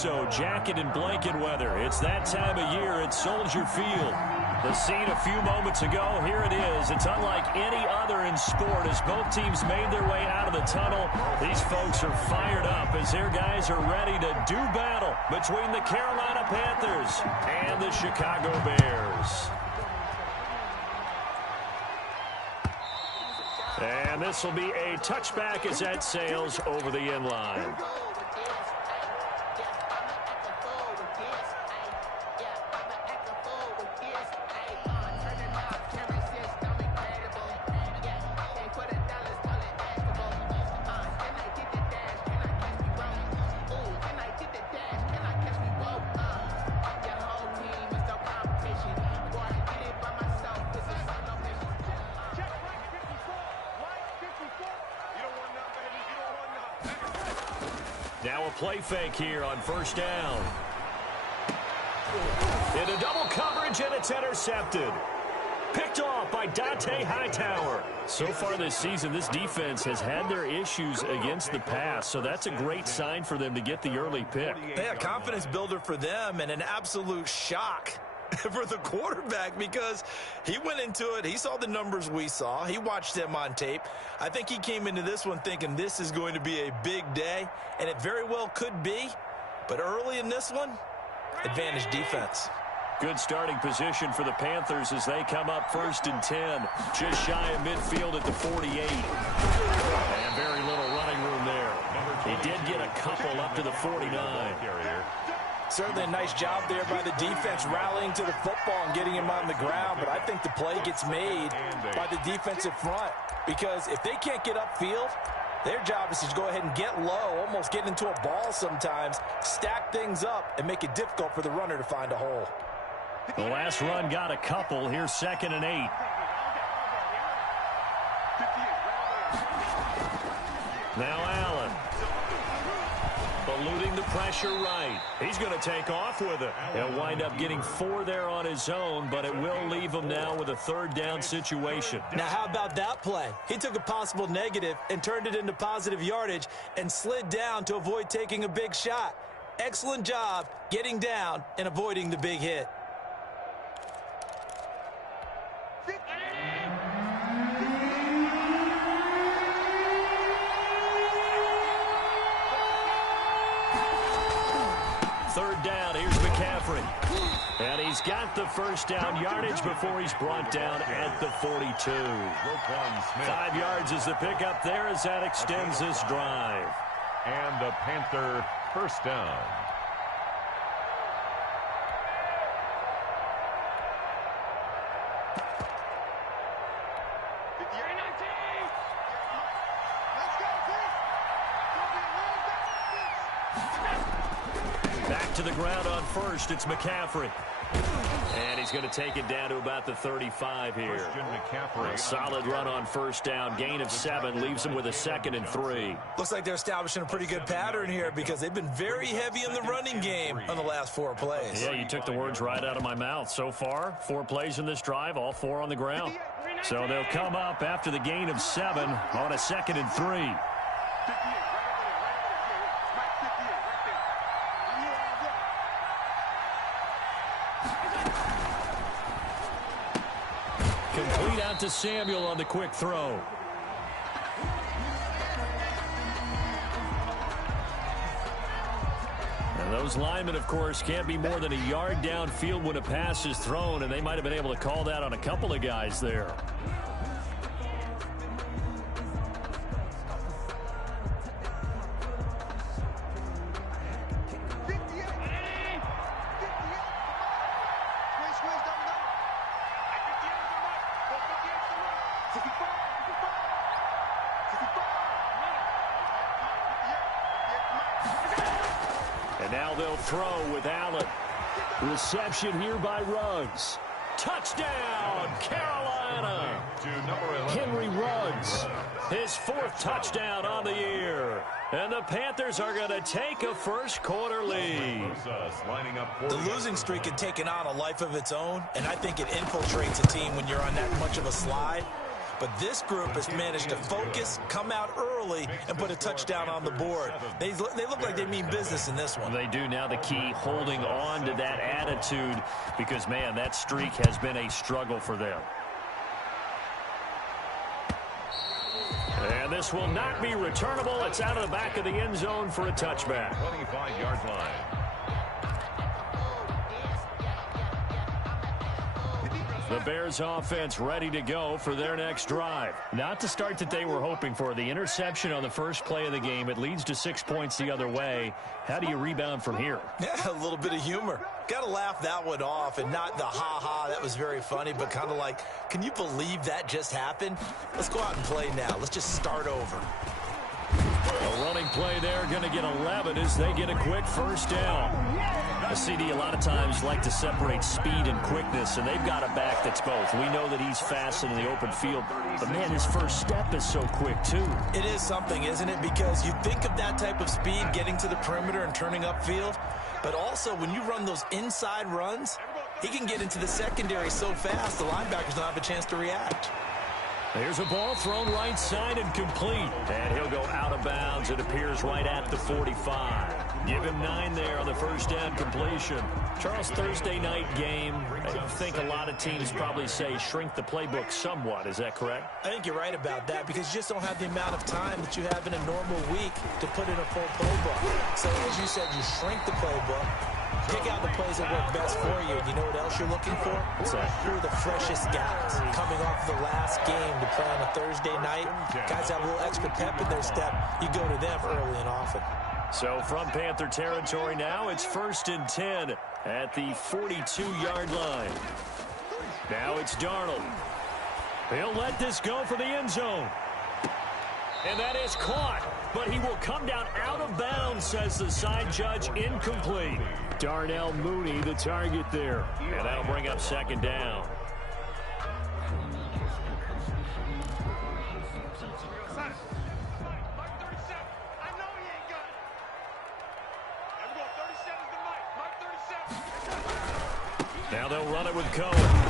so, jacket and blanket weather. It's that time of year at Soldier Field. The scene a few moments ago, here it is. It's unlike any other in sport as both teams made their way out of the tunnel. These folks are fired up as their guys are ready to do battle between the Carolina Panthers and the Chicago Bears. And this will be a touchback as that sails over the end line. Now a play fake here on first down. Into double coverage, and it's intercepted. Picked off by Dante Hightower. So far this season, this defense has had their issues against the pass, so that's a great sign for them to get the early pick. Yeah, confidence builder for them and an absolute shock for the quarterback because he went into it. He saw the numbers we saw. He watched them on tape. I think he came into this one thinking this is going to be a big day, and it very well could be. But early in this one, advantage defense. Good starting position for the Panthers as they come up 1st and 10. Just shy of midfield at the 48. And very little running room there. He did get a couple up to the 49. Certainly a nice job there by the defense rallying to the football and getting him on the ground, but I think the play gets made by the defensive front because if they can't get upfield, their job is to go ahead and get low, almost get into a ball sometimes, stack things up, and make it difficult for the runner to find a hole. The last run got a couple. Here's 2nd and 8. Now Allen. Eluding the pressure right. He's going to take off with it. He'll wind up getting 4 there on his own, but it will leave him now with a 3rd down situation. Now, how about that play? He took a possible negative and turned it into positive yardage and slid down to avoid taking a big shot. Excellent job getting down and avoiding the big hit. And he's got the 1st down yardage before he's brought down at the 42. 5 yards is the pickup there as that extends this drive. And the Panther 1st down. Back to the ground on 1st. It's McCaffrey. And he's going to take it down to about the 35 here. A solid run on 1st down. Gain of 7 leaves him with a 2nd and 3. Looks like they're establishing a pretty good pattern here because they've been very heavy in the running game on the last 4 plays. Yeah, you took the words right out of my mouth. So far, 4 plays in this drive, all 4 on the ground. So they'll come up after the gain of 7 on a 2nd and 3. Complete out to Samuel on the quick throw. And those linemen, of course, can't be more than a yard downfield when a pass is thrown, and they might have been able to call that on a couple of guys there. And now they'll throw with Allen. Reception here by Ruggs. Touchdown, Carolina. Henry Ruggs, his 4th touchdown on the year. And the Panthers are going to take a first quarter lead. The losing streak had taken on a life of its own, and I think it infiltrates a team when you're on that much of a slide. But this group has managed to focus, come out early, and put a touchdown on the board. They look like they mean business in this one. They do. Now the key, holding on to that attitude, because, man, that streak has been a struggle for them. And this will not be returnable. It's out of the back of the end zone for a touchback. 25-yard line. The Bears offense ready to go for their next drive. Not the start that they were hoping for. The interception on the first play of the game. It leads to 6 points the other way. How do you rebound from here? Yeah, a little bit of humor. Got to laugh that one off, and not the ha-ha, that was very funny, but kind of like, can you believe that just happened? Let's go out and play now. Let's just start over. A running play there, going to get 11 as they get a quick first down. A CD a lot of times like to separate speed and quickness, and they've got a back that's both. We know that he's fast in the open field, but, man, his first step is so quick, too. It is something, isn't it? Because you think of that type of speed, getting to the perimeter and turning upfield, but also when you run those inside runs, he can get into the secondary so fast the linebackers don't have a chance to react. Here's a ball thrown right side and complete. And he'll go out of bounds. It appears right at the 45. Give him 9 there on the first down completion. Charles, Thursday night game, I think a lot of teams probably say shrink the playbook somewhat. Is that correct? I think you're right about that because you just don't have the amount of time that you have in a normal week to put in a full playbook. So as you said, you shrink the playbook. Pick out the plays that work best for you. You know what else you're looking for? What's that? Who are the freshest guys coming off the last game to play on a Thursday night? Guys have a little extra pep in their step. You go to them early and often. So from Panther territory now, it's 1st and 10 at the 42-yard line. Now it's Darnold. He'll let this go for the end zone. And that is caught, but he will come down out of bounds, says the side judge. Incomplete. Darnell Mooney, the target there. And that'll bring up 2nd down. Now they'll run it with Cohen.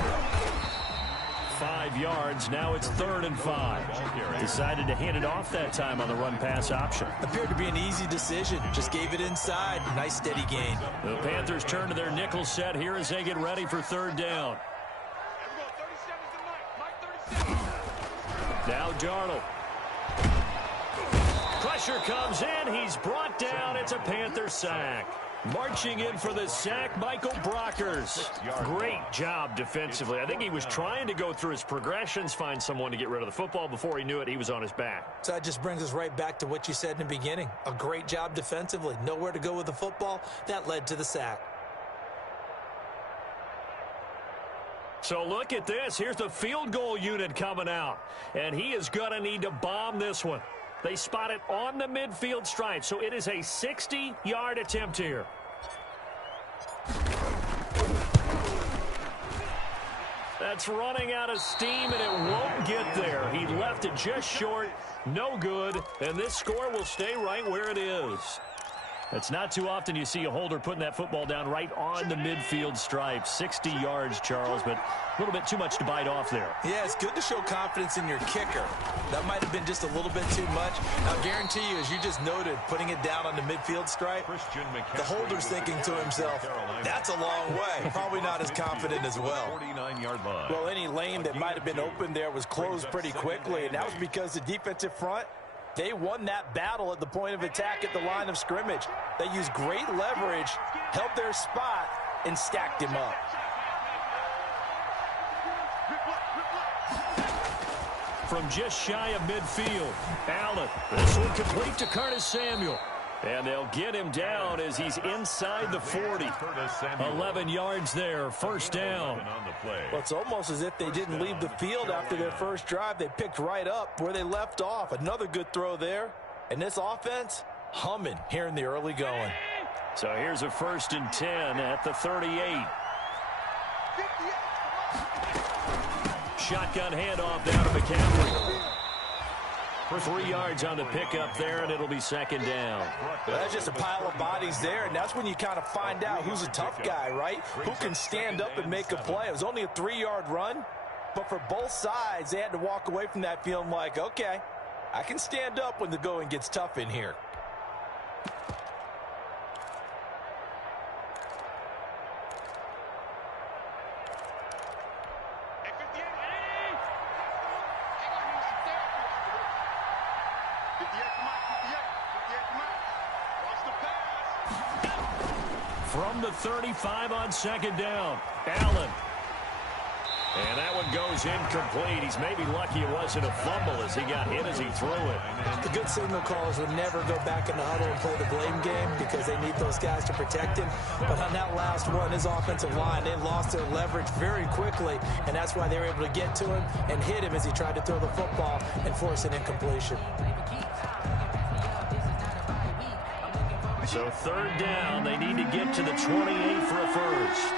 5 yards. Now it's 3rd and 5. Decided to hand it off that time on the run-pass option. Appeared to be an easy decision. Just gave it inside. Nice steady gain. The Panthers turn to their nickel set here as they get ready for 3rd down. Now Darnold. Pressure comes in. He's brought down. It's a Panther sack. Marching in for the sack, Michael Brockers. Great job defensively. I think he was trying to go through his progressions, find someone to get rid of the football. Before he knew it, he was on his back. So that just brings us right back to what you said in the beginning. A great job defensively. Nowhere to go with the football. That led to the sack. So look at this. Here's the field goal unit coming out. And he is going to need to bomb this one. They spot it on the midfield stripe, so it is a 60-yard attempt here. That's running out of steam, and it won't get there. He left it just short, no good, and this score will stay right where it is. It's not too often you see a holder putting that football down right on the midfield stripe. 60 yards, Charles, but a little bit too much to bite off there. Yeah, it's good to show confidence in your kicker. That might have been just a little bit too much. I'll guarantee you, as you just noted, putting it down on the midfield stripe, the holder's thinking to himself, that's a long way. Probably not as confident as well. 49-yard line. Well, any lane that might have been open there was closed pretty quickly, and that was because the defensive front, they won that battle at the point of attack at the line of scrimmage. They used great leverage, held their spot, and stacked him up. From just shy of midfield, Allen. This one complete to Curtis Samuel. And they'll get him down as he's inside the 40. 11 yards there, 1st down. Well, it's almost as if they didn't leave the field after their first drive. They picked right up where they left off. Another good throw there. And this offense, humming here in the early going. So here's a 1st and 10 at the 38. Shotgun handoff down to McCaffrey. 3 yards on the pickup there, and it'll be 2nd down. Well, that's just a pile of bodies there, and that's when you kind of find out who's a tough guy, right? Who can stand up and make a play. It was only a 3-yard run, But for both sides, they had to walk away from that feeling like, okay, I can stand up when the going gets tough in here. From the 35 on second down, Allen. And that one goes incomplete. He's maybe lucky it wasn't a fumble as he got hit as he threw it. The good signal callers would never go back in the huddle and play the blame game because they need those guys to protect him. But on that last one, his offensive line, they lost their leverage very quickly, and that's why they were able to get to him and hit him as he tried to throw the football and force an incompletion. So third down, they need to get to the 28 for a first.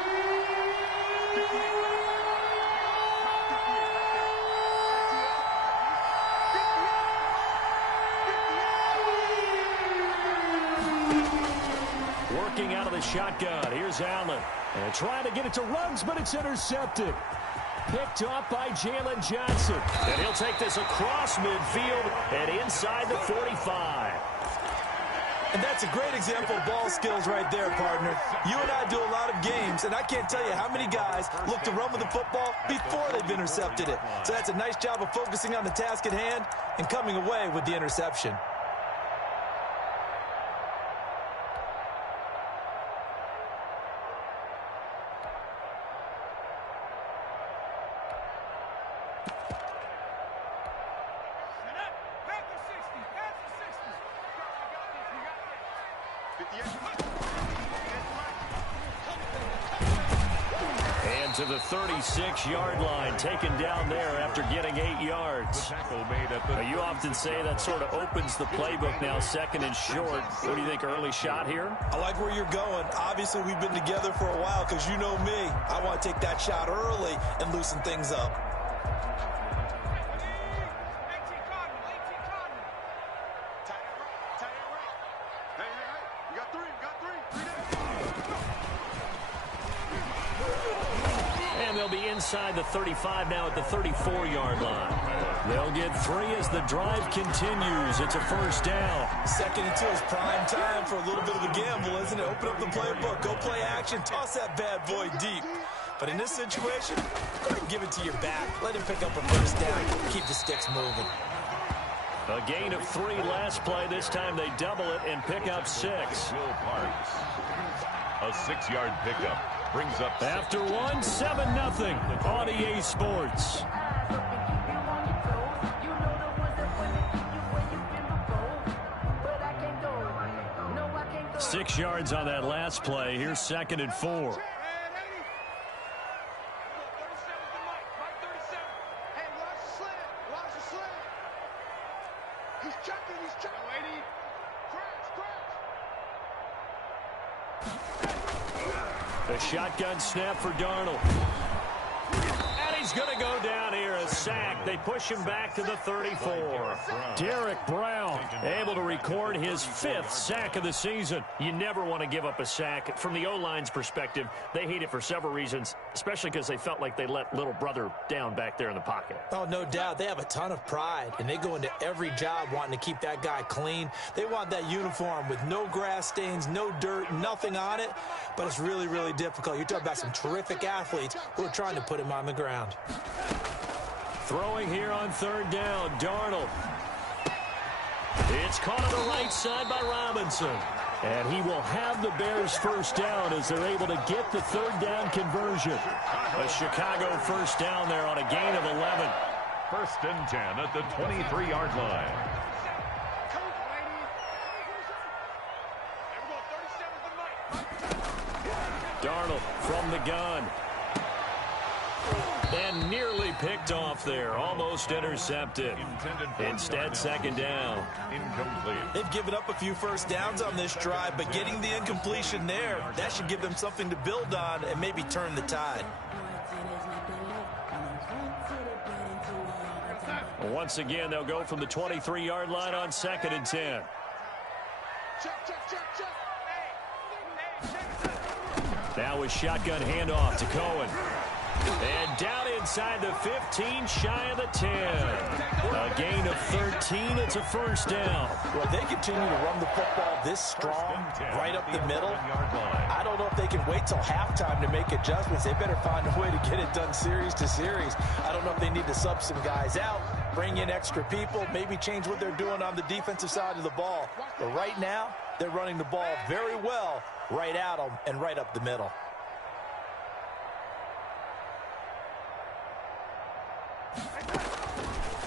Working out of the shotgun. Here's Allen. And trying to get it to Ruggs, but it's intercepted. Picked off by Jalen Johnson. And he'll take this across midfield and inside the 45. And that's a great example of ball skills right there, partner. You and I do a lot of games, and I can't tell you how many guys look to run with the football before they've intercepted it. So that's a nice job of focusing on the task at hand and coming away with the interception. And to the 36-yard line, taken down there after getting 8 yards. You often say that sort of opens the playbook now, second and short. What do you think, early shot here? I like where you're going. Obviously, we've been together for a while because you know me. I want to take that shot early and loosen things up. Inside the 35 now at the 34-yard line. They'll get 3 as the drive continues. It's a first down. Second and 2 is prime time for a little bit of a gamble, isn't it? Open up the playbook, go play action, toss that bad boy deep. But in this situation, go ahead and give it to your back. Let him pick up a first down. Keep the sticks moving. A gain of 3 last play. This time they double it and pick up 6. Will Parks. A 6-yard pickup. Brings up 6. After 1, 7-0 on EA Sports. 6 yards on that last play. Here's second and 4. The shotgun snap for Darnold. And he's going to go down here. A sack. They push him back to the 34. Derek Brown able to record his 5th sack of the season. You never want to give up a sack. From the O-line's perspective, they hate it for several reasons, especially because they felt like they let little brother down back there in the pocket. Oh, no doubt. They have a ton of pride, and they go into every job wanting to keep that guy clean. They want that uniform with no grass stains, no dirt, nothing on it, but it's really, really difficult. You're talking about some terrific athletes who are trying to put him on the ground. Throwing here on third down, Darnold. It's caught on the right side by Robinson. And he will have the Bears first down as they're able to get the third down conversion. A Chicago first down there on a gain of 11. First and 10 at the 23-yard line. Darnold from the gun. And nearly picked off there. Almost intercepted. Instead, second down. Incomplete. They've given up a few first downs on this drive, but getting the incompletion there, that should give them something to build on and maybe turn the tide. Once again, they'll go from the 23-yard line on second and 10. Now with shotgun handoff to Cohen. And down inside the 15, shy of the 10. A gain of 13. It's a first down. Well, they continue to run the football this strong, right up the middle. I don't know if they can wait till halftime to make adjustments. They better find a way to get it done series to series. I don't know if they need to sub some guys out, bring in extra people, maybe change what they're doing on the defensive side of the ball. But right now, they're running the ball very well right at them and right up the middle.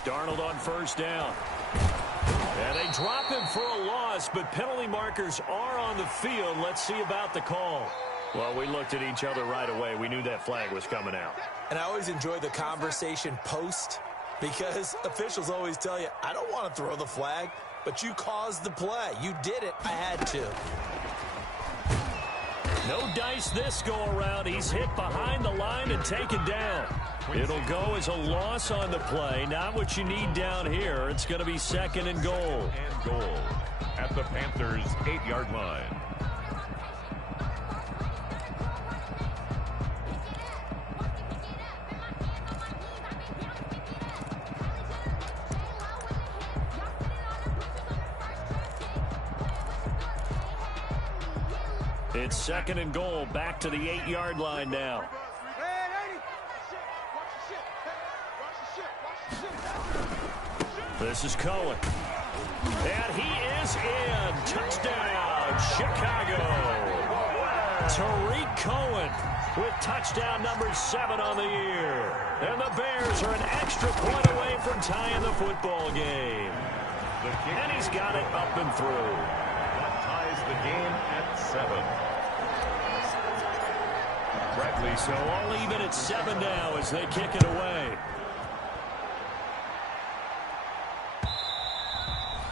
Darnold on first down. And they drop him for a loss, but penalty markers are on the field. Let's see about the call. Well, we looked at each other right away. We knew that flag was coming out. And I always enjoy the conversation post because officials always tell you, I don't want to throw the flag, but you caused the play. You did it. I had to. No dice this go-around. He's hit behind the line and taken down. It'll go as a loss on the play. Not what you need down here. It's going to be second and goal. And goal at the Panthers' 8-yard line. It's second and goal, back to the 8-yard line now. This is Cohen. And he is in. Touchdown, Chicago. Tariq Cohen with touchdown number 7 on the year. And the Bears are an extra point away from tying the football game. And he's got it up and through. That ties the game at 7. Bradley, So all even at 7 now as they kick it away.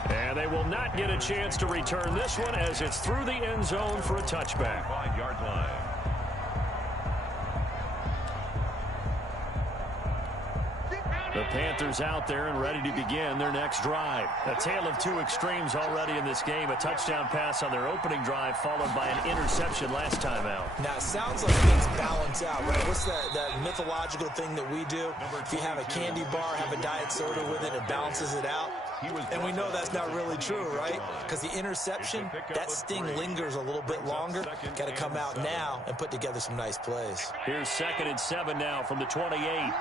And they will not get a chance to return this one as it's through the end zone for a touchback. 5-yard line. The Panthers out there and ready to begin their next drive. A tale of two extremes already in this game. A touchdown pass on their opening drive followed by an interception last time out. Now, it sounds like things balance out, right? What's that mythological thing that we do? If you have a candy bar, have a diet soda with it, it balances it out. And we know that's not really true, right? Because the interception, that sting lingers a little bit longer. Got to come out now and put together some nice plays. Here's 2nd and 7 now from the 28.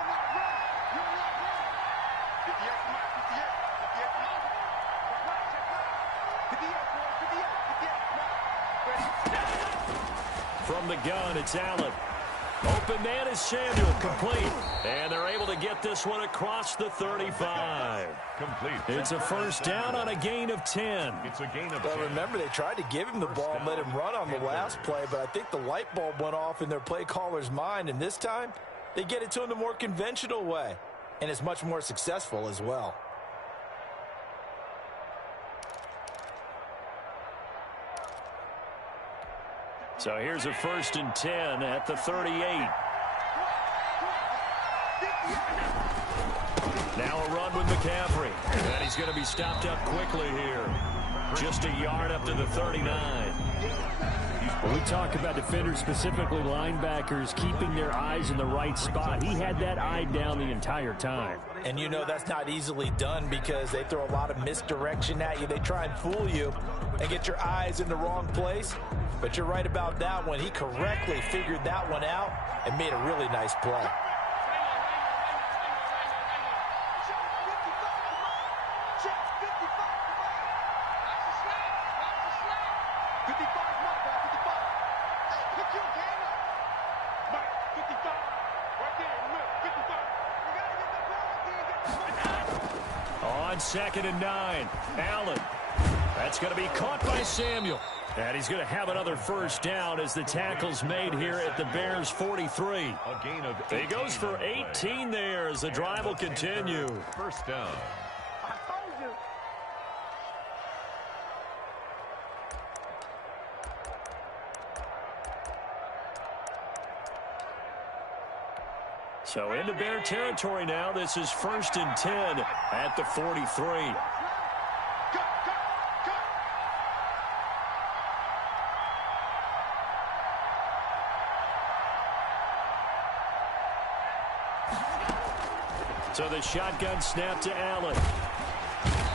From the gun, it's Allen. Open man is Samuel, complete. And they're able to get this one across the 35. Complete. It's a first down on a gain of 10. It's a gain of 10. Well, remember, they tried to give him the ball and let him run on the last play, but I think the light bulb went off in their play caller's mind, and this time they get it to him the more conventional way, and it's much more successful as well. So here's a 1st and 10 at the 38. Now a run with McCaffrey. And he's going to be stopped up quickly here. Just a yard up to the 39. When we talk about defenders, specifically linebackers, keeping their eyes in the right spot, he had that eye down the entire time. And you know that's not easily done because they throw a lot of misdirection at you. They try and fool you and get your eyes in the wrong place. But you're right about that one. He correctly figured that one out and made a really nice play. On 2nd and 9, Allen. That's going to be caught by Samuel. And he's going to have another first down as the tackle's made here at the Bears' 43. A gain of 18. He goes for 18 there as the drive will continue. First down. So into Bear territory now. This is 1st and 10 at the 43. So the shotgun snap to Allen.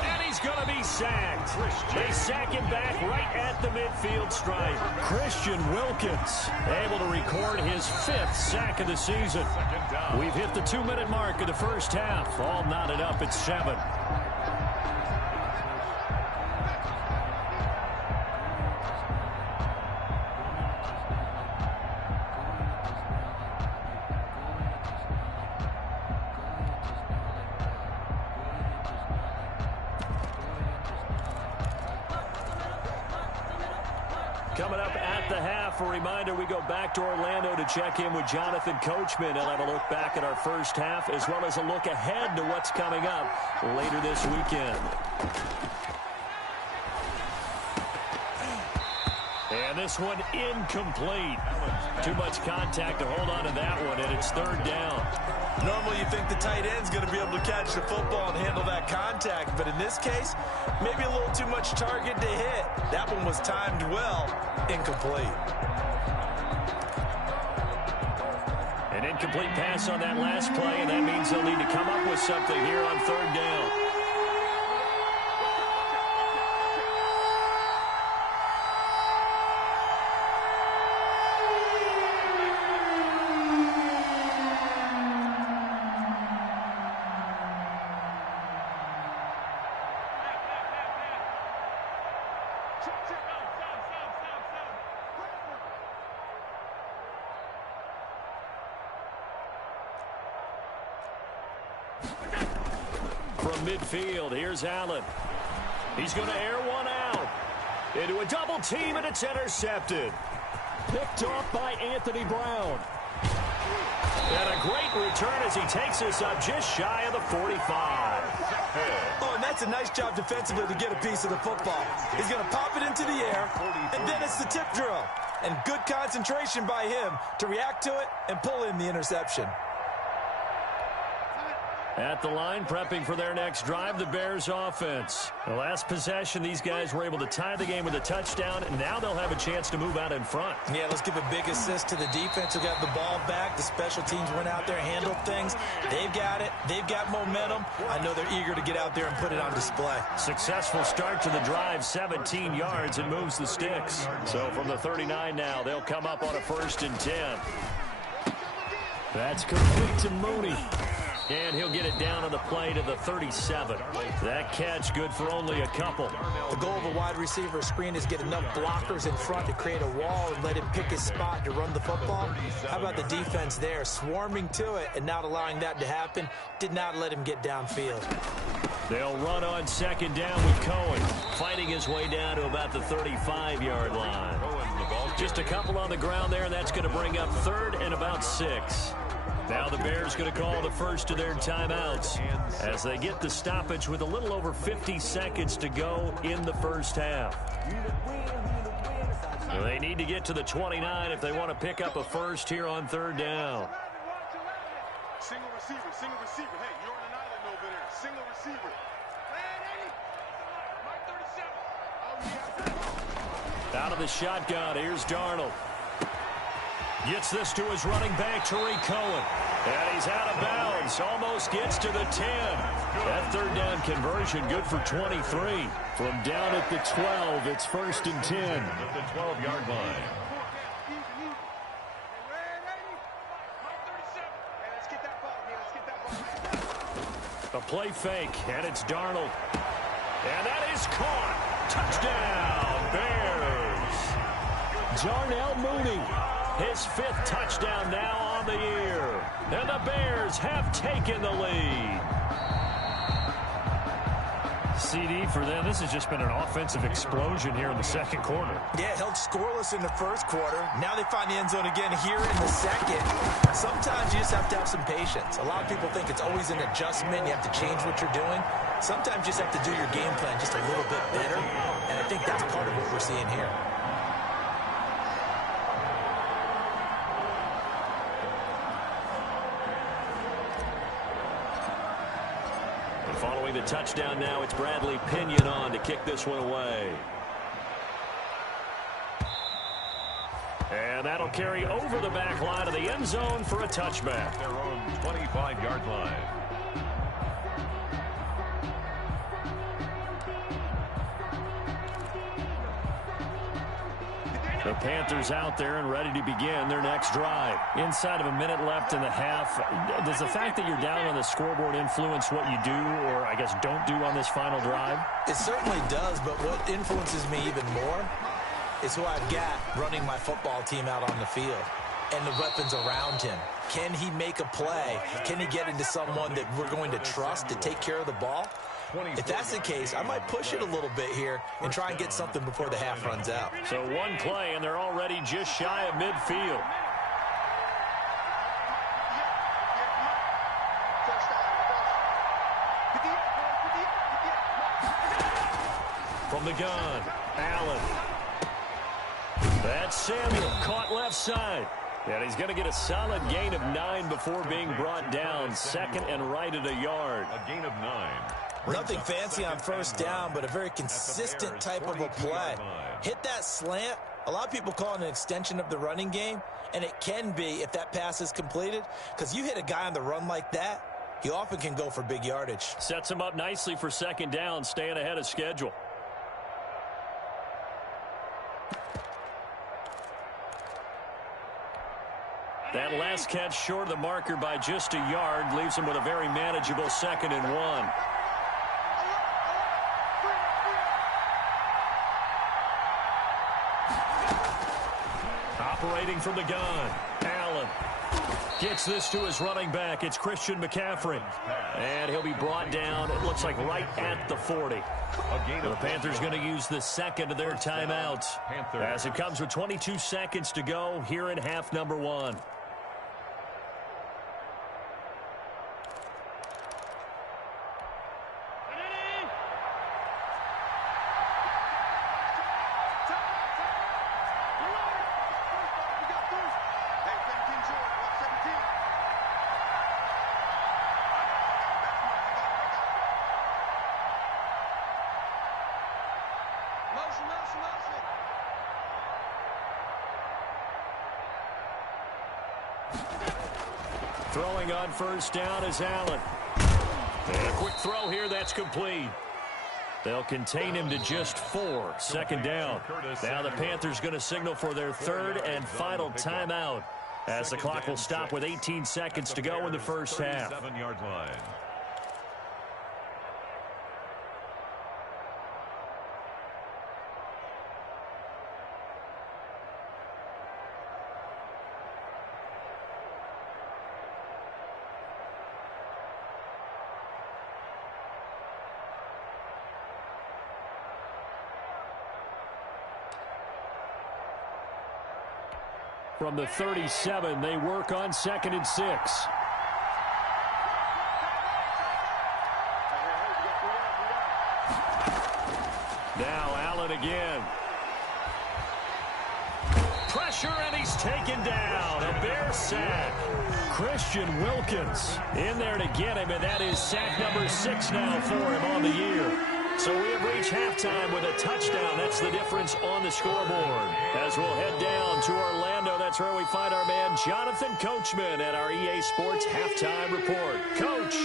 And he's going to be sacked. They sack him back right at the midfield stripe. Christian Wilkins able to record his 5th sack of the season. We've hit the 2-minute mark of the first half. All knotted up at 7. Coming up at the half, a reminder, we go back to Orlando to check in with Jonathan Coachman. He'll have a look back at our first half as well as a look ahead to what's coming up later this weekend. And this one incomplete. Too much contact to hold on to that one, and it's 3rd down. Normally you think the tight end's going to be able to catch the football and handle that contact, but in this case, maybe a little too much target to hit. That one was timed well, incomplete. An incomplete pass on that last play, and that means they'll need to come up with something here on 3rd down. From midfield, here's Allen. He's going to air one out. Into a double team, and it's intercepted. Picked off by Anthony Brown. And a great return as he takes us up just shy of the 45. Oh, and that's a nice job defensively to get a piece of the football. He's going to pop it into the air, and then it's the tip drill. And good concentration by him to react to it and pull in the interception. At the line, prepping for their next drive, the Bears offense. The last possession, these guys were able to tie the game with a touchdown, and now they'll have a chance to move out in front. Yeah, let's give a big assist to the defense who got the ball back. The special teams went out there, handled things. They've got it. They've got momentum. I know they're eager to get out there and put it on display. Successful start to the drive, 17 yards, and moves the sticks. So from the 39 now, they'll come up on a 1st and 10. That's complete to Mooney. And he'll get it down on the play to the 37. That catch good for only a couple. The goal of a wide receiver screen is get enough blockers in front to create a wall and let him pick his spot to run the football. How about the defense there, swarming to it and not allowing that to happen? Did not let him get downfield. They'll run on 2nd down with Cohen, fighting his way down to about the 35-yard line. Just a couple on the ground there, and that's going to bring up 3rd and about 6. Now the Bears going to call the first of their timeouts as they get the stoppage with a little over 50 seconds to go in the first half. So they need to get to the 29 if they want to pick up a first here on 3rd down. Single receiver, single receiver. Hey, you're on an island over there. Single receiver. Out of the shotgun, here's Darnold. Gets this to his running back, Tariq Cohen. And he's out of bounds. Almost gets to the 10. That 3rd down conversion good for 23. From down at the 12, it's 1st and 10. At the 12-yard line. A play fake, and it's Darnold. And that is caught. Touchdown, Bears. Darnell Mooney. His 5th touchdown now on the year. And the Bears have taken the lead. CD for them. This has just been an offensive explosion here in the 2nd quarter. Yeah, held scoreless in the 1st quarter. Now they find the end zone again here in the 2nd. Sometimes you just have to have some patience. A lot of people think it's always an adjustment. You have to change what you're doing. Sometimes you just have to do your game plan just a little bit better. And I think that's part of what we're seeing here. Following the touchdown now, it's Bradley Pinion on to kick this one away. And that'll carry over the back line of the end zone for a touchback. Their own 25-yard line. The Panthers out there and ready to begin their next drive. Inside of a minute left in the half, does the fact that you're down on the scoreboard influence what you do, or I guess don't do on this final drive? It certainly does, but what influences me even more is who I've got running my football team out on the field and the weapons around him. Can he make a play? Can he get into someone that we're going to trust to take care of the ball? If that's the case, I might push it a little bit here and try and get something before the half runs out. So one play, and they're already just shy of midfield. From the gun, Allen. That's Samuel, caught left side. And he's going to get a solid gain of 9 before being brought down. Second and right at a yard. A gain of 9. Nothing fancy on first down, but a very consistent type of a play. Hit that slant. A lot of people call it an extension of the running game, and it can be if that pass is completed, because you hit a guy on the run like that, he often can go for big yardage. Sets him up nicely for second down, staying ahead of schedule. That last catch short of the marker by just a yard leaves him with a very manageable 2nd and 1. Operating from the gun, Allen gets this to his running back. It's Christian McCaffrey. And he'll be brought down, it looks like right at the 40. The Panthers going to use the second of their timeouts as it comes with 22 seconds to go here in half number 1. Throwing on first down is Allen. And a quick throw here, that's complete. They'll contain him to just 4. Second down. Now the Panthers going to signal for their third and final timeout as the clock will stop with 18 seconds to go in the first half. 7-yard line. From the 37, they work on 2nd and 6. Now Allen again. Pressure, and he's taken down. A Bear sack. Christian Wilkins in there to get him, and that is sack number 6 now for him on the year. So we have reached halftime with a touchdown. That's the difference on the scoreboard. As we'll head down to Orlando, that's where we find our man Jonathan Coachman at our EA Sports Halftime Report. Coach.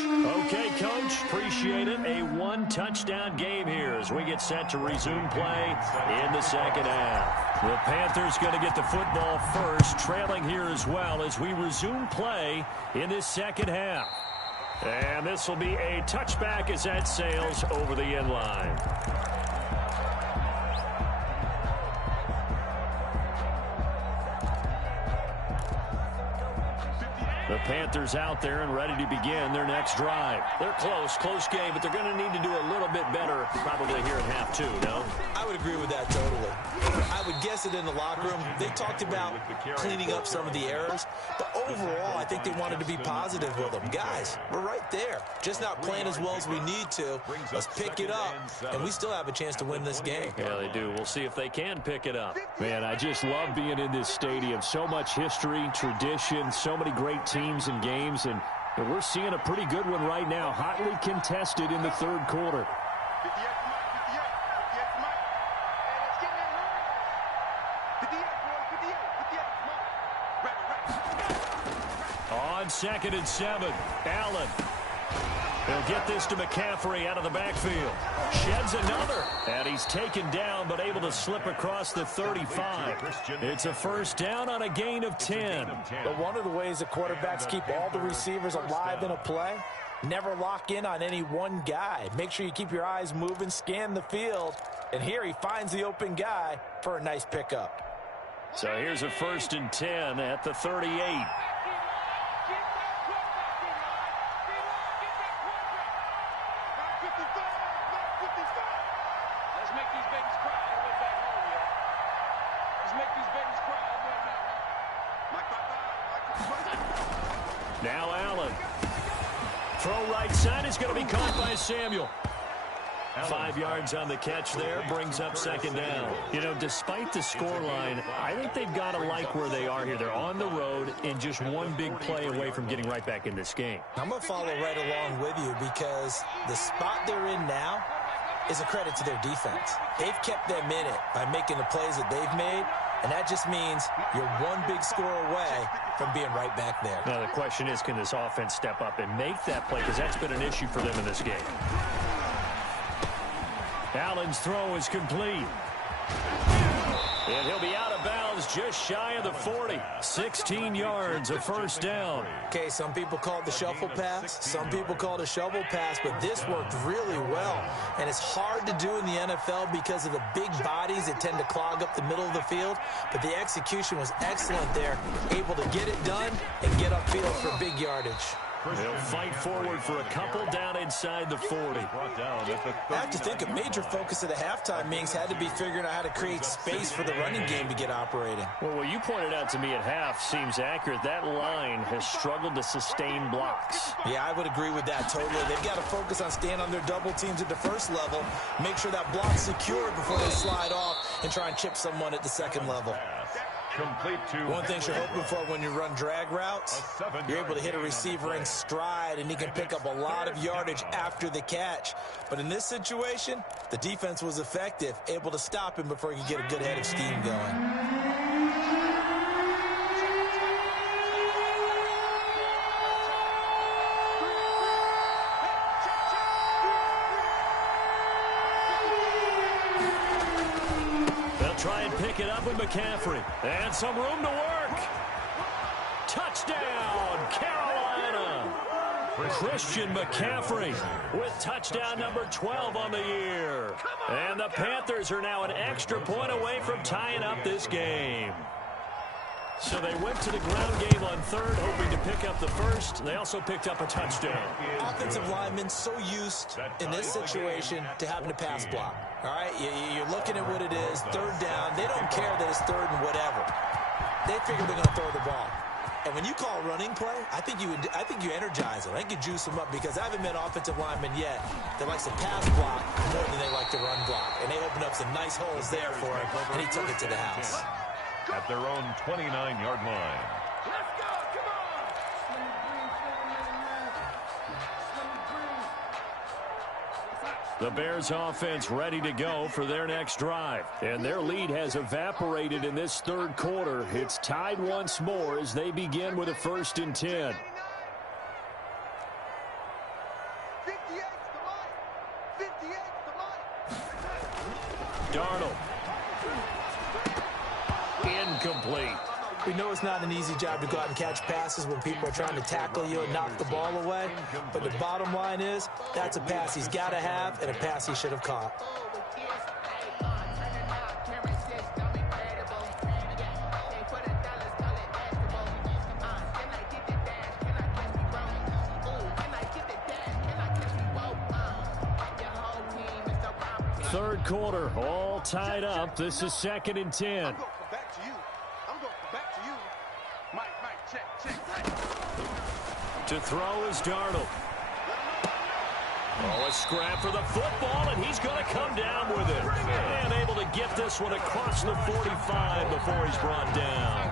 Okay, Coach. Appreciate it. A 1-touchdown game here as we get set to resume play in the second half. The Panthers going to get the football first, trailing here as well as we resume play in this second half. And this will be a touchback as that sails over the end line. The Panthers out there and ready to begin their next drive. They're close game, but they're going to need to do a little bit better probably here in half 2, no? I would agree with that totally. I would guess it in the locker room. They talked about cleaning up some of the errors, but overall, I think they wanted to be positive with them. Guys, we're right there. Just not playing as well as we need to. Let's pick it up, and we still have a chance to win this game. Yeah, they do. We'll see if they can pick it up. Man, I just love being in this stadium. So much history, tradition, so many great teams and games, and we're seeing a pretty good one right now, hotly contested in the third quarter. On 2nd and 7, Allen He'll get this to McCaffrey out of the backfield. Sheds another. And he's taken down but able to slip across the 35. It's a first down on a gain of 10. But one of the ways that quarterbacks keep all the receivers alive in a play, never lock in on any one guy. Make sure you keep your eyes moving, scan the field. And here he finds the open guy for a nice pickup. So here's a first and 10 at the 38. Now Allen. Throw right side is going to be caught by Samuel. 5 yards on the catch there, brings up second down. You know, despite the scoreline, I think they've got to like where they are here. They're on the road and just one big play away from getting right back in this game. I'm going to follow right along with you because the spot they're in now is a credit to their defense. They've kept them in it by making the plays that they've made, and that just means you're one big score away from being right back there. Now, the question is, can this offense step up and make that play? Because that's been an issue for them in this game. Allen's throw is complete. And he'll be out of bounds just shy of the 40. 16 yards, a first down. Okay, some people call it the shuffle pass. Some people call it a shovel pass, but this worked really well. And it's hard to do in the NFL because of the big bodies that tend to clog up the middle of the field. But the execution was excellent there, able to get it done and get upfield for big yardage. They'll fight forward for a couple down inside the 40. I have to think a major focus of the halftime meetings had to be figuring out how to create space for the running game to get operating. Well, what you pointed out to me at half seems accurate. That line has struggled to sustain blocks. Yeah, I would agree with that totally. They've got to focus on staying on their double teams at the first level, make sure that block's secure before they slide off and try and chip someone at the second level. One thing you're hoping for when you run drag routes, you're able to hit a receiver in stride, and he can pick up a lot of yardage after the catch. But in this situation, the defense was effective, able to stop him before he could get a good head of steam going. Try and pick it up with McCaffrey. And some room to work. Touchdown, Carolina. Christian McCaffrey with touchdown number 12 on the year. And the Panthers are now an extra point away from tying up this game. So they went to the ground game on third, hoping to pick up the first. They also picked up a touchdown. Offensive linemen so used in this situation to having to pass block. All right, you're looking at what it is, third down. They don't care that it's third and whatever. They figure they're going to throw the ball. And when you call a running play, I think you energize them. I think you juice them up because I haven't met offensive linemen yet that likes to pass block more than they like to run block. And they opened up some nice holes there for him, and he took it to the house. At their own 29-yard line. Let's go, come on! The Bears offense ready to go for their next drive. And their lead has evaporated in this third quarter. It's tied once more as they begin with a first and 10. 58's the mic! 58's the mic! Darnold. Incomplete. We know it's not an easy job to go out and catch passes when people are trying to tackle you and knock the ball away. But the bottom line is, that's a pass he's got to have and a pass he should have caught. Third quarter, all tied up. This is second and 10. To throw is Darnold. Oh, a scrap for the football, and he's going to come down with it. And able to get this one across the 45 before he's brought down.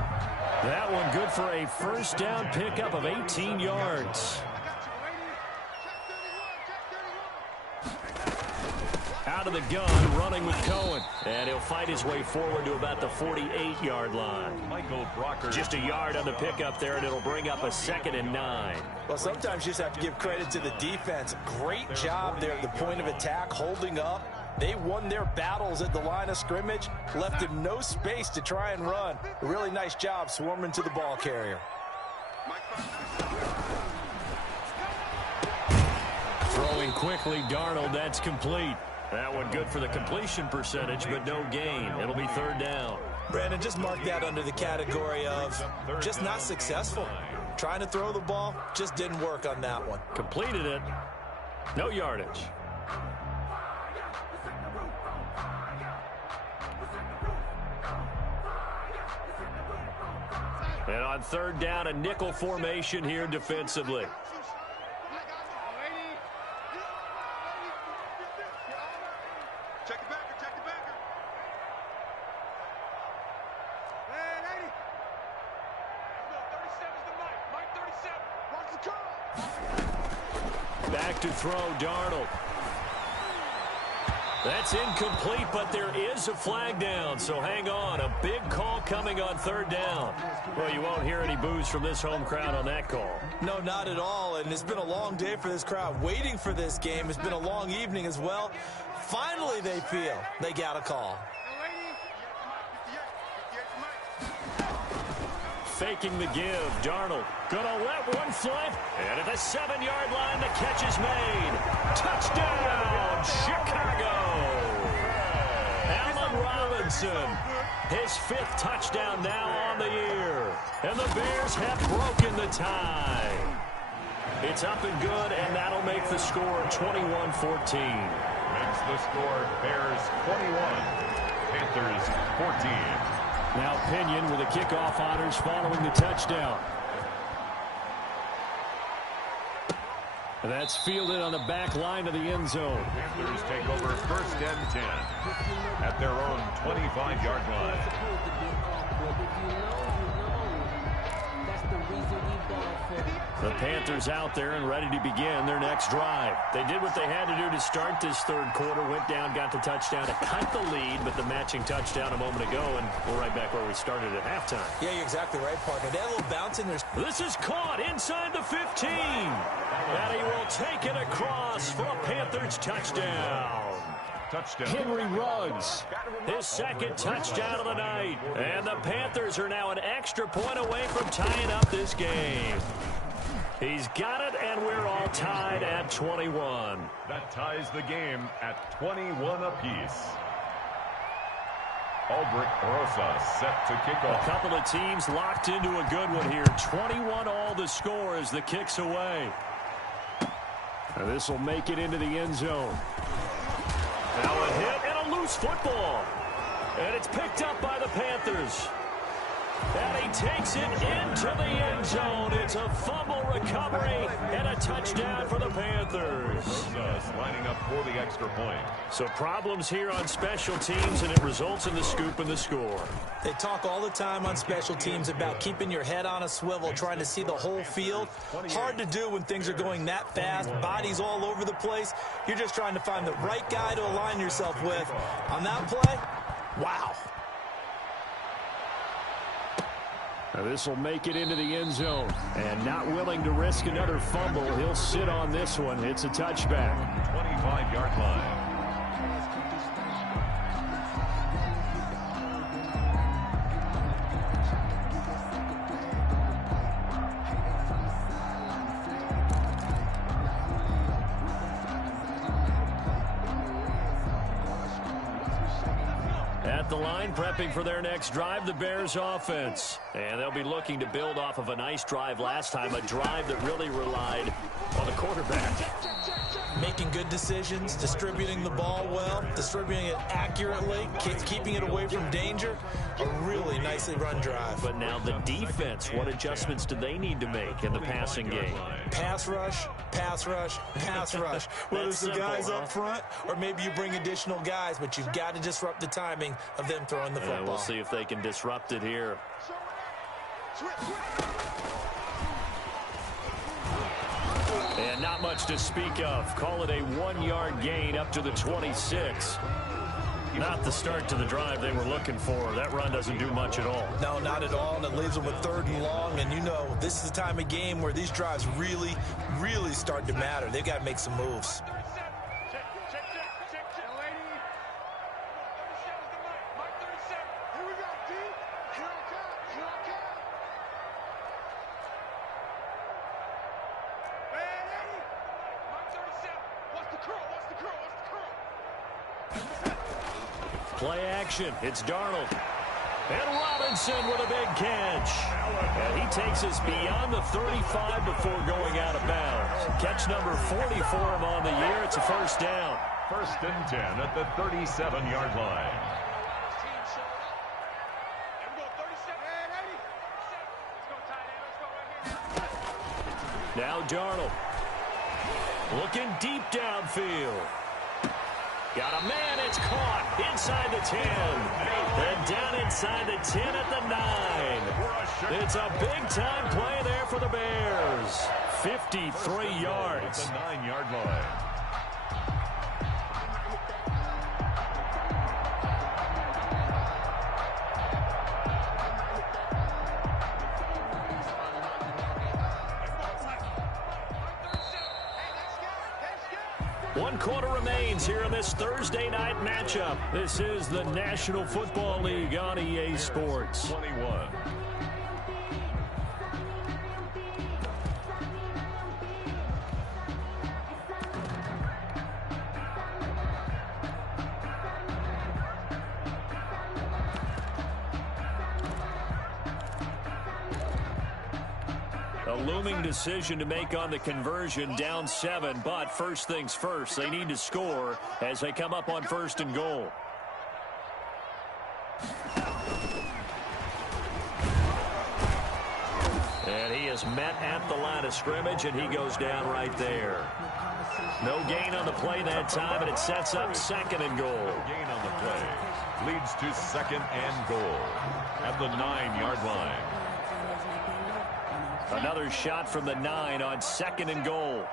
That one good for a first down pickup of 18 yards. out of the gun, running with Cohen. And he'll fight his way forward to about the 48-yard line. Michael Brockers. Just a yard on the pickup there, and it'll bring up a 2nd and 9. Well, sometimes you just have to give credit to the defense. Great job there at the point of attack, holding up. They won their battles at the line of scrimmage, left him no space to try and run. A really nice job swarming to the ball carrier. Throwing quickly, Darnold, that's complete. That one good for the completion percentage, but no gain. It'll be 3rd down. Brandon, just mark that under the category of just not successful. Trying to throw the ball, just didn't work on that one. Completed it. No yardage. And on 3rd down, a nickel formation here defensively. Check the backer, check the backer. Hey, lady. 37's the Mike. Mike 37. Watch the curl. Back to throw, Darnold. That's incomplete, but there is a flag down, so hang on. A big call coming on 3rd down. Well, you won't hear any boos from this home crowd on that call. No, not at all, and it's been a long day for this crowd. Waiting for this game. It's been a long evening as well. Finally, they feel they got a call. Faking the give. Darnold gonna let one fly. And at the 7-yard line, the catch is made. Touchdown, Chicago. Allen Robinson, his 5th touchdown now on the year. And the Bears have broken the tie. It's up and good, and that'll make the score 21-14. Makes the score Bears 21, Panthers 14. Now Pinion with the kickoff honors following the touchdown. And that's fielded on the back line of the end zone. Panthers take over 1st and 10 at their own 25-yard line. The Panthers out there and ready to begin their next drive. They did what they had to do to start this 3rd quarter, went down, got the touchdown to cut the lead, but the matching touchdown a moment ago, and we're right back where we started at halftime. Yeah, you're exactly right, partner. They had a little bounce in there. This is caught inside the 15. And he will take it across for a Panthers touchdown. Touchdown. Henry Ruggs, his 2nd touchdown of the night. And the Panthers are now an extra point away from tying up this game. He's got it, and we're all tied at 21. That ties the game at 21 apiece. Aldrich Rosa set to kick A off. couple of teams locked into a good one here. 21 all the score as the kick's away. And this will make it into the end zone. Now a hit and a loose football. And it's picked up by the Panthers. And he takes it into the end zone. It's a fumble recovery and a touchdown for the Panthers. Rosas lining up for the extra point. So problems here on special teams, and it results in the scoop and the score. They talk all the time on special teams about keeping your head on a swivel, trying to see the whole field. Hard to do when things are going that fast, bodies all over the place. You're just trying to find the right guy to align yourself with. On that play, wow. Now this will make it into the end zone. And not willing to risk another fumble, he'll sit on this one. It's a touchback. 25-yard line. At the line, prepping for their next drive, the Bears offense. And they'll be looking to build off of a nice drive last time, a drive that really relied on the quarterback. Making good decisions, distributing the ball well, distributing it accurately, keeping it away from danger. A really nicely run drive. But now the defense, what adjustments do they need to make in the passing game? Pass rush, pass rush, pass rush. Whether it's the guys up front or maybe you bring additional guys, but you've got to disrupt the timing of them throwing the football. We'll see if they can disrupt it here. And not much to speak of. Call it a 1-yard gain up to the 26. Not the start to the drive they were looking for. That run doesn't do much at all. No, not at all, and it leaves them with 3rd and long. And you know, this is the time of game where these drives really, really start to matter. They've got to make some moves. Play action. It's Darnold. And Robinson with a big catch. And he takes us beyond the 35 before going out of bounds. Catch number 40 for him on the year. It's a first down. 1st and 10 at the 37-yard line. Now Darnold. Looking deep downfield. Got a man, it's caught inside the 10. Then down inside the 10 at the 9. It's a big-time play there for the Bears. 53 yards. At the 9-yard line. One quarter remains here in this Thursday night matchup. This is the National Football League on EA Sports. 21. A looming decision to make on the conversion, down 7, but first things first, they need to score as they come up on 1st and goal. And he is met at the line of scrimmage, and he goes down right there. No gain on the play that time, and it sets up 2nd and goal. No gain on the play. Leads to 2nd and goal at the 9-yard line. Another shot from the 9 on 2nd and goal.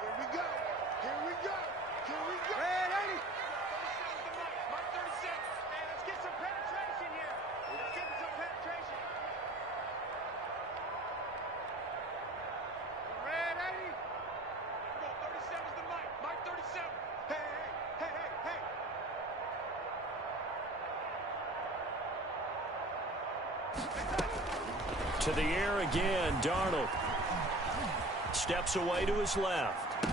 To the air again, Darnold. Steps away to his left.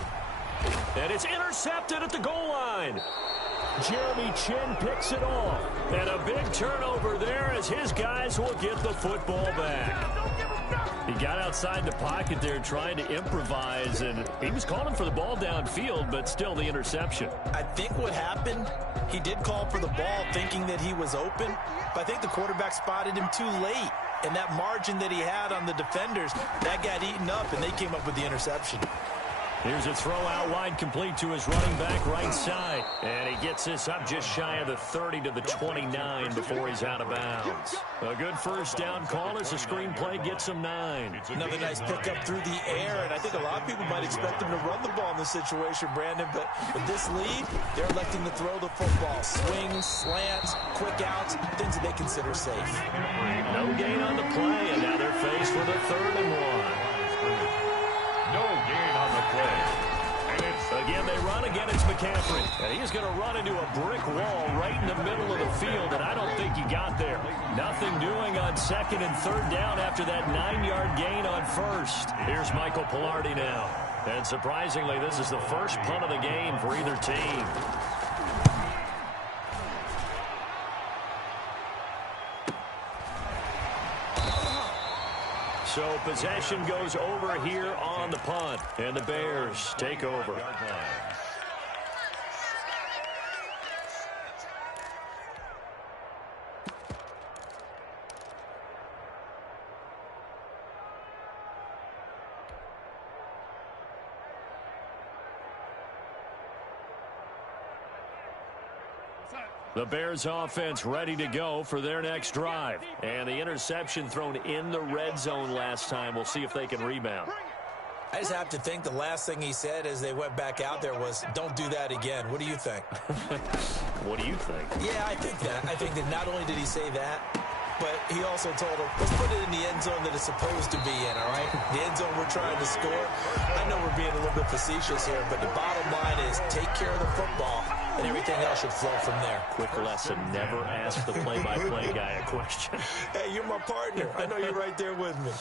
And it's intercepted at the goal line. Jeremy Chinn picks it off. And a big turnover there as his guys will get the football back. He got outside the pocket there trying to improvise, and he was calling for the ball downfield, but still the interception. I think what happened, he did call for the ball thinking that he was open, but I think the quarterback spotted him too late. And that margin that he had on the defenders, that got eaten up, and they came up with the interception. Here's a throw out wide, complete to his running back right side. And he gets this up just shy of the 30 to the 29 before he's out of bounds. A good first down call as the screenplay gets him 9. Another nice pickup through the air, and I think a lot of people might expect him to run the ball in this situation, Brandon, but with this lead, they're electing to throw the football. Swings, slants, quick outs, things that they consider safe. No gain on the play, and now they're faced with a 3rd and 1. No gain on the play. And it's again, they run again. It's McCaffrey. And he's going to run into a brick wall right in the middle of the field, and I don't think he got there. Nothing doing on 2nd and 3rd down after that 9-yard gain on 1st. Here's Michael Pilardi now. And surprisingly, this is the first punt of the game for either team. So possession goes over here on the punt, and the Bears take over. The Bears offense ready to go for their next drive. And the interception thrown in the red zone last time. We'll see if they can rebound. I just have to think the last thing he said as they went back out there was, don't do that again. What do you think? What do you think? Yeah, I think that. I think that not only did he say that, but he also told him, let's put it in the end zone that it's supposed to be in, all right? The end zone we're trying to score. I know we're being a little bit facetious here, but the bottom line is take care of the football, and everything else should flow from there. Quick lesson, never ask the play-by-play guy a question. Hey, you're my partner. I know you're right there with me.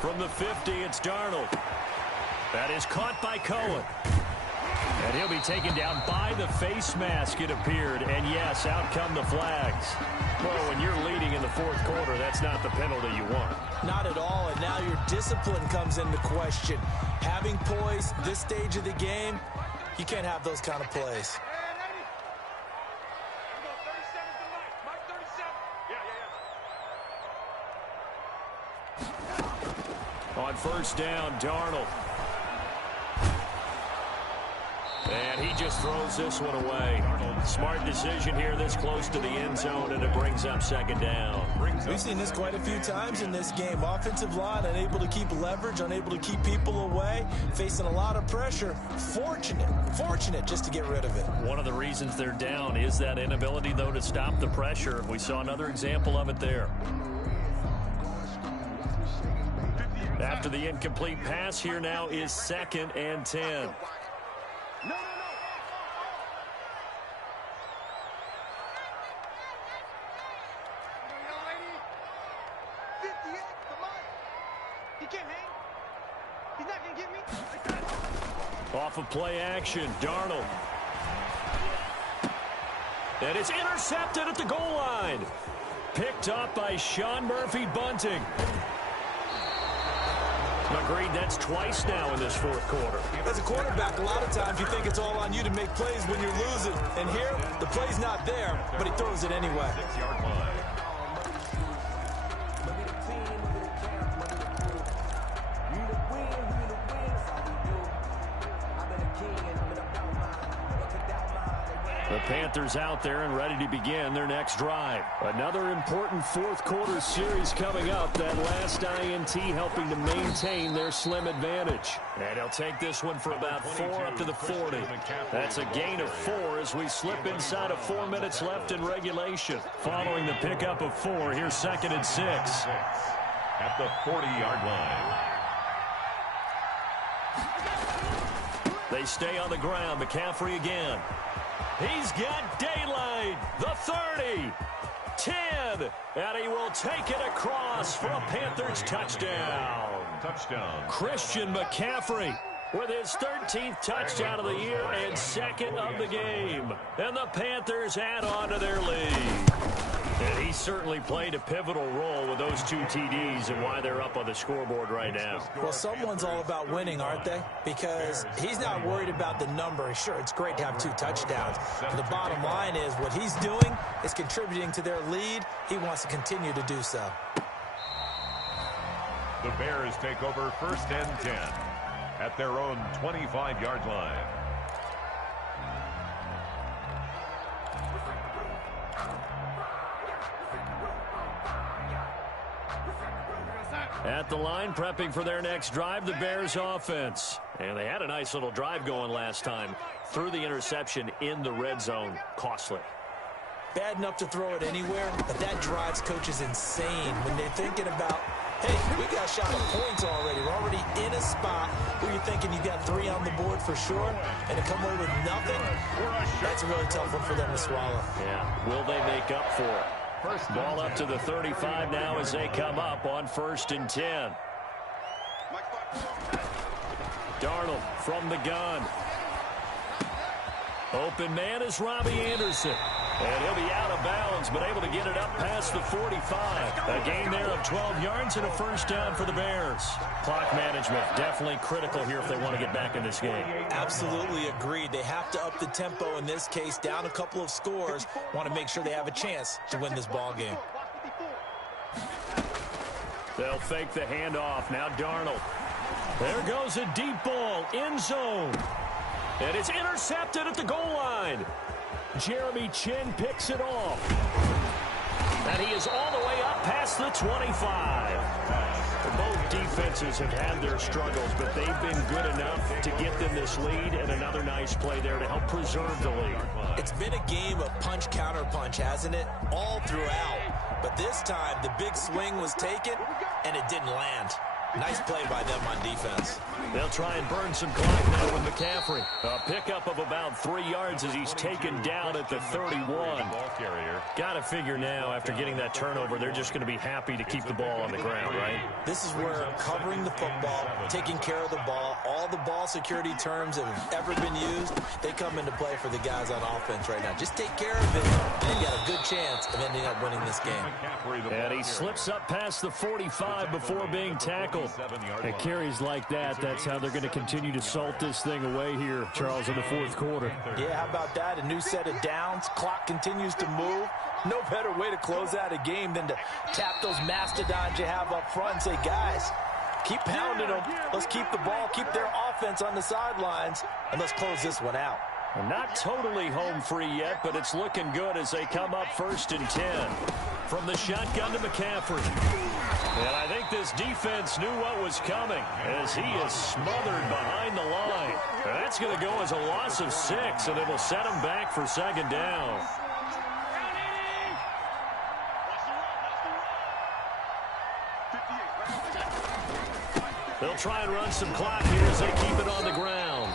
From the 50, it's Darnold. That is caught by Cohen. And he'll be taken down by the face mask, it appeared. And yes, out come the flags. Well, when you're leading in the fourth quarter, that's not the penalty you want. Not at all, and now your discipline comes into question. Having poise this stage of the game, you can't have those kind of plays. On first down, Darnold. And he just throws this one away. Smart decision here this close to the end zone, and it brings up second down. We've seen this quite a few times in this game. Offensive line unable to keep leverage, unable to keep people away, facing a lot of pressure. Fortunate just to get rid of it. One of the reasons they're down is that inability, though, to stop the pressure. We saw another example of it there. After the incomplete pass, here now is 2nd and 10. No. Young lady. 58, come on. He can't hang. He's not going to get me. Off of play action, Darnold. And it's intercepted at the goal line. Picked up by Sean Murphy-Bunting. Agreed, that's twice now in this fourth quarter. As a quarterback, a lot of times you think it's all on you to make plays when you're losing. And here, the play's not there, but he throws it anyway. 6-yard line. The Panthers out there and ready to begin their next drive. Another important fourth quarter series coming up. That last INT helping to maintain their slim advantage. And he'll take this one for about 4 up to the 40. That's a gain of 4 as we slip inside of 4 minutes left in regulation. Following the pickup of 4, here's 2nd and 6. At the 40-yard line. They stay on the ground. McCaffrey again. He's got daylight. The 30. 10. And he will take it across for a Panthers touchdown. Touchdown. Christian McCaffrey with his 13th touchdown of the year and 2nd of the game. And the Panthers add on to their lead. And he certainly played a pivotal role with those 2 TDs and why they're up on the scoreboard right now. Well, someone's all about winning, aren't they? Because he's not worried about the number. Sure, it's great to have 2 touchdowns. But the bottom line is what he's doing is contributing to their lead. He wants to continue to do so. The Bears take over 1st and 10 at their own 25-yard line. At the line, prepping for their next drive, the Bears offense. And they had a nice little drive going last time. Threw the interception in the red zone. Costly. Bad enough to throw it anywhere, but that drives coaches insane when they're thinking about, hey, we got shot at points already. We're already in a spot where you're thinking you got 3 on the board for sure, and to come away with nothing, that's a really tough one for them to swallow. Yeah, will they make up for it? Ball up to the 35 now as they come up on 1st and 10. Darnold from the gun. Open man is Robbie Anderson. And he'll be out of bounds, but able to get it up past the 45. A gain there of 12 yards and a first down for the Bears. Clock management, definitely critical here if they want to get back in this game. Absolutely agreed. They have to up the tempo in this case, down a couple of scores. Want to make sure they have a chance to win this ball game. They'll fake the handoff. Now Darnold. There goes a deep ball, end zone. And it's intercepted at the goal line. Jeremy Chinn picks it off. And he is all the way up past the 25. Both defenses have had their struggles, but they've been good enough to get them this lead, and another nice play there to help preserve the lead. It's been a game of punch-counter-punch, hasn't it? All throughout. But this time, the big swing was taken, and it didn't land. Nice play by them on defense. They'll try and burn some clock now with McCaffrey. A pickup of about 3 yards as he's taken down at the 31. Got to figure now, after getting that turnover, they're just going to be happy to keep the ball on the ground, right? This is where covering the football, taking care of the ball, all the ball security terms that have ever been used, they come into play for the guys on offense right now. Just take care of it, and you got a good chance of ending up winning this game. And he slips up past the 45 before being tackled. At carries like that, that's how they're going to continue to salt this thing away here, Charles, in the fourth quarter. Yeah, how about that? A new set of downs. Clock continues to move. No better way to close out a game than to tap those mastodons you have up front and say, guys, keep pounding them. Let's keep the ball, keep their offense on the sidelines, and let's close this one out. Not totally home free yet, but it's looking good as they come up 1st and 10. From the shotgun to McCaffrey. And I think this defense knew what was coming as he is smothered behind the line. And that's going to go as a loss of 6, and it'll set him back for 2nd down. They'll try and run some clock here as they keep it on the ground.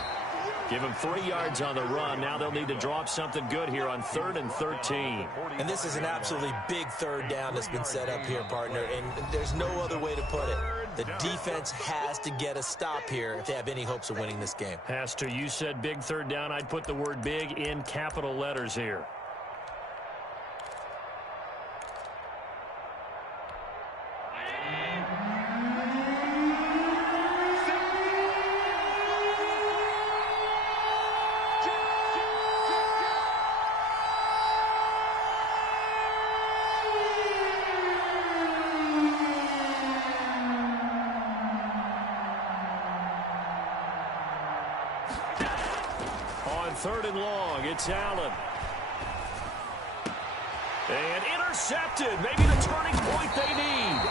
Give him 3 yards on the run. Now they'll need to drop something good here on 3rd and 13. And this is an absolutely big 3rd down that's been set up here, partner. And there's no other way to put it. The defense has to get a stop here if they have any hopes of winning this game. Has to. You said big 3rd down. I'd put the word big in capital letters here. On 3rd and long, it's Allen. And intercepted. Maybe the turning point they need.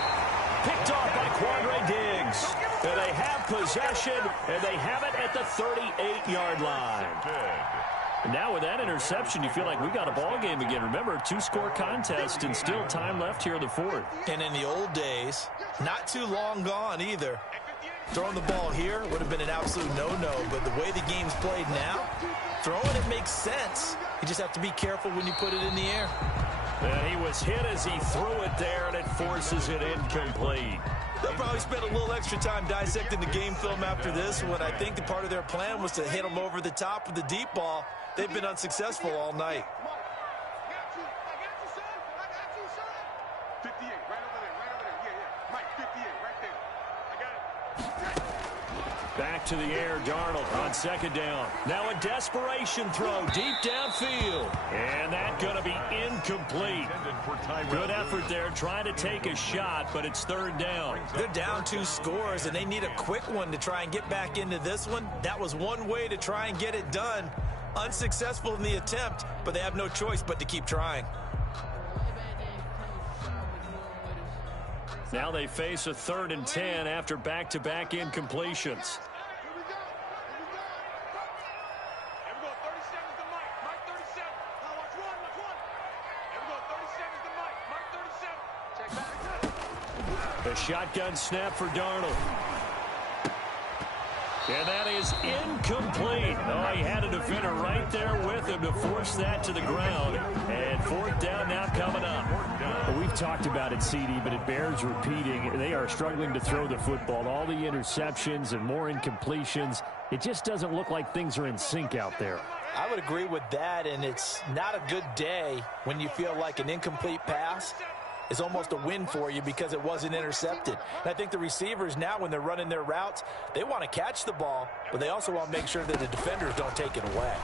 Picked off by Quandre Diggs. And they have possession, and they have it at the 38-yard line. And now with that interception, you feel like we got a ball game again. Remember, 2-score contest and still time left here in the 4th. And in the old days, not too long gone either. Throwing the ball here would have been an absolute no-no, but the way the game's played now, throwing it makes sense. You just have to be careful when you put it in the air. And he was hit as he threw it there, and it forces it incomplete. They'll probably spend a little extra time dissecting the game film after this one. I think the part of their plan was to hit them over the top with the deep ball. They've been unsuccessful all night. Back to the air, Darnold on 2nd down. Now a desperation throw deep downfield. And that's going to be incomplete. Good effort there trying to take a shot, but it's 3rd down. They're down 2 scores, and they need a quick one to try and get back into this one. That was one way to try and get it done. Unsuccessful in the attempt, but they have no choice but to keep trying. Now they face a 3rd and 10 after back-to-back incompletions. The shotgun snap for Darnold. And that is incomplete. Oh, he had a defender right there with him to force that to the ground. And 4th down now coming up. Well, we've talked about it, CD, but it bears repeating. They are struggling to throw the football. All the interceptions and more incompletions. It just doesn't look like things are in sync out there. I would agree with that, and it's not a good day when you feel like an incomplete pass is almost a win for you because it wasn't intercepted. And I think the receivers now, when they're running their routes, they want to catch the ball, but they also want to make sure that the defenders don't take it away.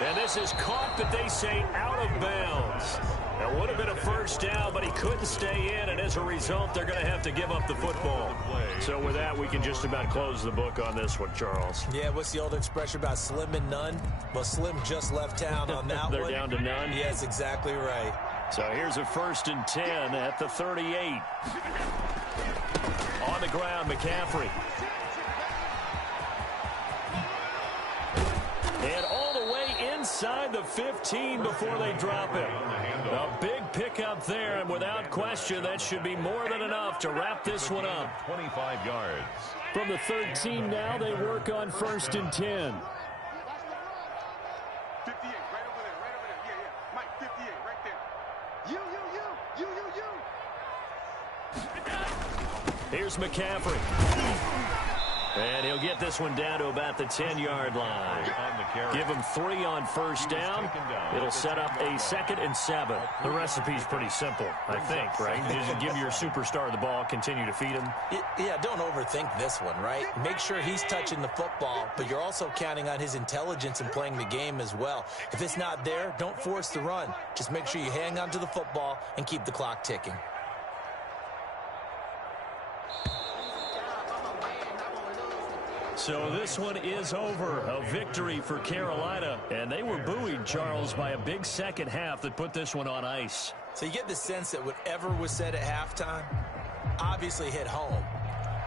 And this is caught, but they say out of bounds. That would have been a first down, but he couldn't stay in, and as a result, they're going to have to give up the football. So with that, we can just about close the book on this one, Charles. Yeah, what's the old expression about slim and none? Well, Slim just left town on that They're one. down to none? Yes, exactly right. So here's a 1st and 10 at the 38. On the ground, McCaffrey. And all the way inside the 15 before they drop it. A big pickup there, and without question, that should be more than enough to wrap this one up. 25 yards. From the 13 now, they work on 1st and 10. 58, right over there, right over there. Yeah, yeah. Mike, 58, right there. You. Here's McCaffrey. And he'll get this one down to about the 10-yard line. Give him 3 on 1st down. It'll set up a 2nd and 7. The recipe's pretty simple, I think, right? You just give your superstar the ball, continue to feed him. Yeah, don't overthink this one, right? Make sure he's touching the football, but you're also counting on his intelligence in playing the game as well. If it's not there, don't force the run. Just make sure you hang on to the football and keep the clock ticking. So this one is over. A victory for Carolina. And they were buoyed, Charles, by a big second half that put this one on ice. So you get the sense that whatever was said at halftime obviously hit home.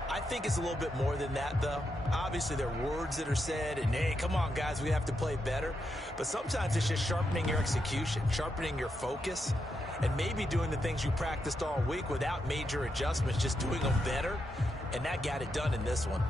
I think it's a little bit more than that, though. Obviously, there are words that are said, and, hey, come on, guys, we have to play better. But sometimes it's just sharpening your execution, sharpening your focus, and maybe doing the things you practiced all week without major adjustments, just doing them better. And that got it done in this one.